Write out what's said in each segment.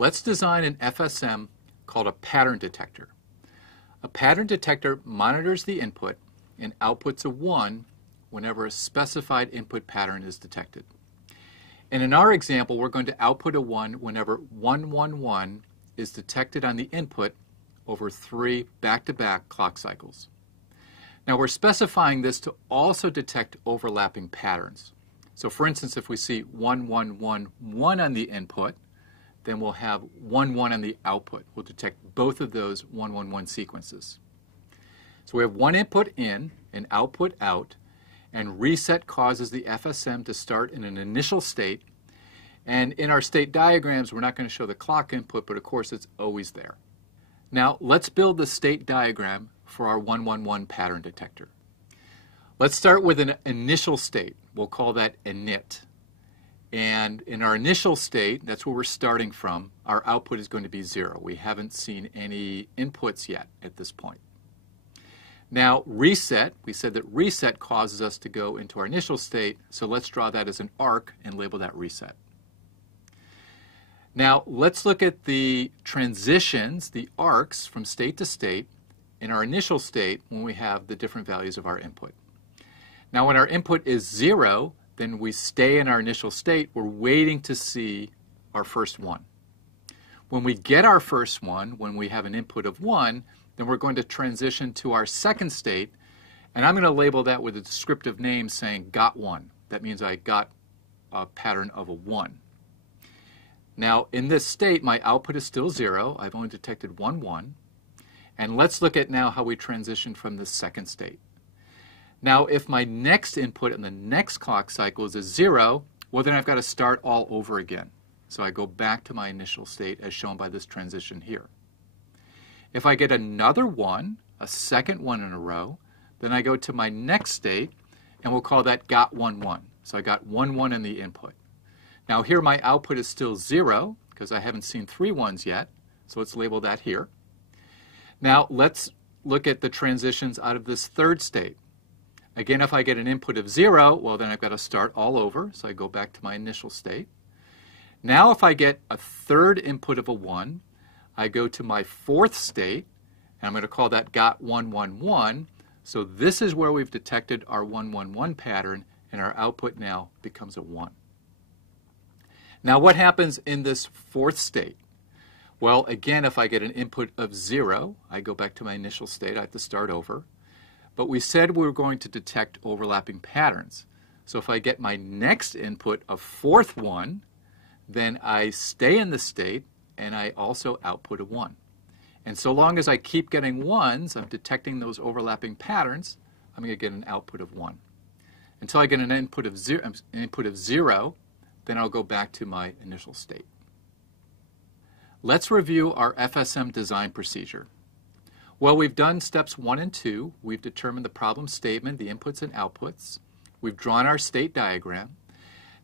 Let's design an FSM called a pattern detector. A pattern detector monitors the input and outputs a 1 whenever a specified input pattern is detected. And in our example, we're going to output a 1 whenever 111 is detected on the input over 3 back-to-back clock cycles. Now we're specifying this to also detect overlapping patterns. So for instance, if we see 1111 on the input, then we'll have 11 on the output. We'll detect both of those 111 sequences. So we have one input in and output out, and reset causes the FSM to start in an initial state. And in our state diagrams, we're not going to show the clock input, but of course it's always there. Now let's build the state diagram for our 111 pattern detector. Let's start with an initial state. We'll call that init. And in our initial state, that's where we're starting from, our output is going to be 0. We haven't seen any inputs yet at this point. Now reset, we said that reset causes us to go into our initial state, so let's draw that as an arc and label that reset. Now let's look at the transitions, the arcs from state to state in our initial state when we have the different values of our input. Now when our input is 0, then we stay in our initial state. We're waiting to see our first 1. When we get our first 1, when we have an input of 1, then we're going to transition to our second state, and I'm going to label that with a descriptive name saying got 1. That means I got a pattern of a 1. Now in this state, my output is still 0. I've only detected 1, 1. And let's look at now how we transition from the second state. Now if my next input in the next clock cycle is a 0, well then I've got to start all over again. So I go back to my initial state as shown by this transition here. If I get another 1, a second 1 in a row, then I go to my next state and we'll call that got 1, 1. So I got 1, 1 in the input. Now here my output is still 0 because I haven't seen 3 1s yet, so let's label that here. Now let's look at the transitions out of this third state. Again, if I get an input of 0, well then I've got to start all over, so I go back to my initial state. Now if I get a third input of a 1, I go to my fourth state, and I'm going to call that got 111. So this is where we've detected our 111 pattern, and our output now becomes a 1. Now what happens in this fourth state? Well, again, if I get an input of 0, I go back to my initial state. I have to start over. But we said we were going to detect overlapping patterns. So if I get my next input of fourth 1, then I stay in the state and I also output a 1. And so long as I keep getting 1s, I'm detecting those overlapping patterns, I'm going to get an output of 1. Until I get an input of 0, then I'll go back to my initial state. Let's review our FSM design procedure. Well, we've done steps 1 and 2. We've determined the problem statement, the inputs and outputs. We've drawn our state diagram.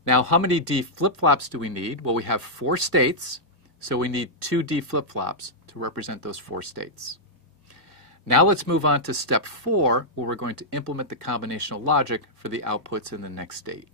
Now, how many D flip-flops do we need? Well, we have 4 states, so we need 2 D flip-flops to represent those 4 states. Now let's move on to step 4, where we're going to implement the combinational logic for the outputs in the next state.